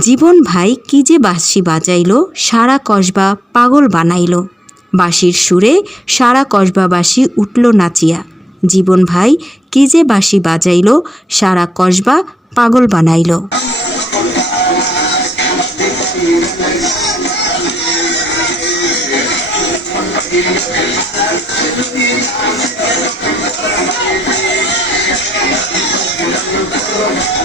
জীবন ভাই কি যে বাঁশি বাজাইল, সারা কসবা পাগল বানাইল। বাঁশির সুরে সারা কসবাবাসী উঠল নাচিয়া। জীবন ভাই কি যে বাঁশি বাজাইল, সারা কসবা পাগল বানাইল। I'm